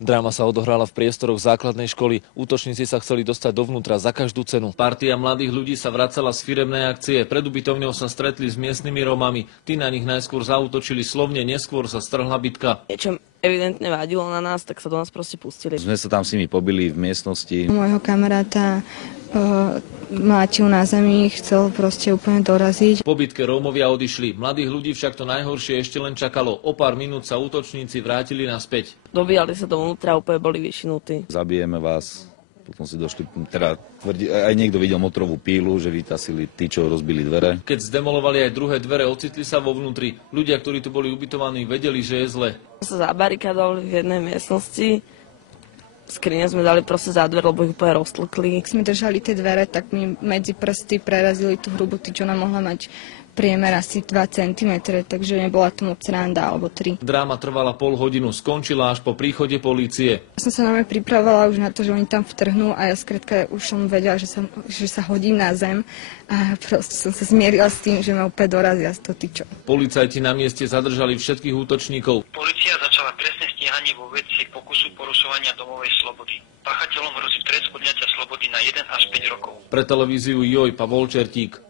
Dráma sa odohrala v priestoroch základnej školy. Útočníci sa chceli dostať dovnútra za každú cenu. Partia mladých ľudí sa vracala z firemnej akcie. Pred ubytovňou sa stretli s miestnymi Rómami. Tí na nich najskôr zaútočili slovne, neskôr sa strhla bitka. Niečo evidentne vadilo na nás, tak sa do nás proste pustili. Sme sa tam s nimi pobili v miestnosti. Môjho kamaráta mlátil na zemi, chcel proste úplne doraziť. Po bitke Rómovia odišli. Mladých ľudí však to najhoršie ešte len čakalo. O pár minút sa útočníci vrátili naspäť. Dobíjali sa dovnútra, úplne boli vyšinutí. Zabijeme vás. Potom si došli, aj niekto videl motorovú pílu, že vytasili tí, čo rozbili dvere. Keď zdemolovali aj druhé dvere, ocitli sa vo vnútri. Ľudia, ktorí tu boli ubytovaní, vedeli, že je zle. Sa zabarikádovali v jednej miestnosti. Skrine sme dali proste za dver, lebo ich úplne roztlkli. Keď sme držali tie dvere, tak mi medzi prsty prerazili tú hrubú tyč, ona mohla mať priemer asi 2 cm, takže nebola to moc randa, alebo 3. Dráma trvala pol hodinu, skončila až po príchode polície. Ja som sa normálne pripravovala už na to, že oni tam vtrhnú a ja skrátka už som vedela, že sa hodím na zem a proste som sa zmierila s tým, že ma opäť dorazia s to tyčou. Policajti na mieste zadržali všetkých útočníkov. Polícia začala trestné stíhanie vo veci pokusu porušovania domovej slobody. Páchateľom hrozí trest odňatia slobody na 1 až 5 rokov. Pre televíziu Joj Pavol Čertík.